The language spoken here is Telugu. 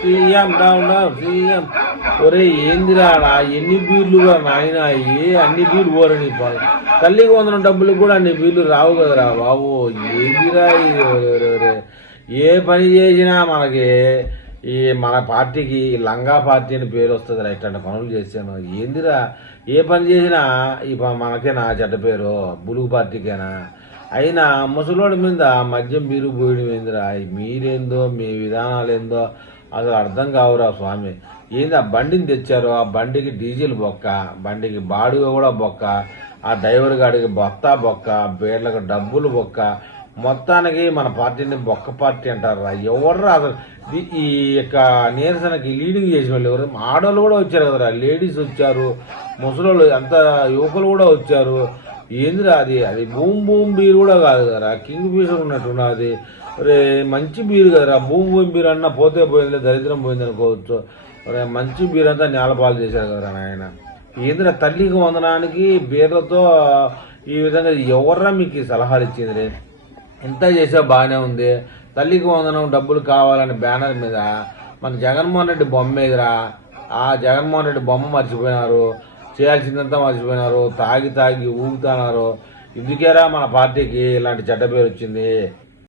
CM down down CM. ఒరే ఏందిరాడా ఎన్ని బీర్లు నాయన అన్ని బీర్లు పోరని తల్లికి వందన డబ్బులు కూడా అన్ని బీర్లు రావు కదరా బాబు. ఏందిరా ఇది? ఏ పని చేసినా మనకి ఈ మన పార్టీకి లంగా పార్టీ అని పేరు వస్తుందిరా. ఇట్లాంటి పనులు చేశాను ఏందిరా? ఏ పని చేసినా ఈ మనకేనా చెడ్డ పేరు? బులుగు పార్టీకేనా? అయినా ముసలోడి మీద మద్యం బీరు పోయడం ఏందిరా? మీరేందో మీ విధానాలు ఏందో అసలు అర్థం కావురా స్వామి. ఏంది ఆ బండిని తెచ్చారు, ఆ బండికి డీజిల్ బొక్క, బండికి బాడుగ కూడా బొక్క, ఆ డ్రైవర్ గాడికి బొత్తా బొక్క, బేర్లకు డబ్బులు బొక్క, మొత్తానికి మన పార్టీని బొక్క పార్టీ అంటారా? ఎవర్రా అసలు ఈ యొక్క నిరసనకి లీడింగ్ చేసిన వాళ్ళు ఎవరు? ఆడవాళ్ళు కూడా వచ్చారు కదరా, లేడీస్ వచ్చారు, ముసలోళ్ళు అంత యువకులు కూడా వచ్చారు. ఏందిరా అది? అది బూమ్ బూమ్ బీర్ కూడా కాదు కదరా, కింగ్ ఫిషర్ ఉన్నట్టున్నది. రే మంచి బీర్ కదరా, బూమ్ బూమ్ బీర్ అన్నా పోతే పోయింది, దరిద్రం పోయింది అనుకోవచ్చు. రే మంచి బీర్ అంతా నేలపాలు చేశారు కదరా నాయన. ఏందిరా తల్లికి వందనానికి బీర్లతో ఈ విధంగా ఎవర్రా మీకు సలహాలు ఇచ్చింది రే? ఇంత చేసే బాగానే ఉంది. తల్లికి వందనం డబ్బులు కావాలని బ్యానర్ మీద మన జగన్మోహన్ రెడ్డి బొమ్మ ఎదురా, ఆ జగన్మోహన్ రెడ్డి బొమ్మ మర్చిపోయినారు, చేయాల్సిందంతా మర్చిపోయినారు, తాగి తాగి ఊగుతున్నారు. ఇందుకేరా మన పార్టీకి ఇలాంటి చెడ్డ పేరు వచ్చింది.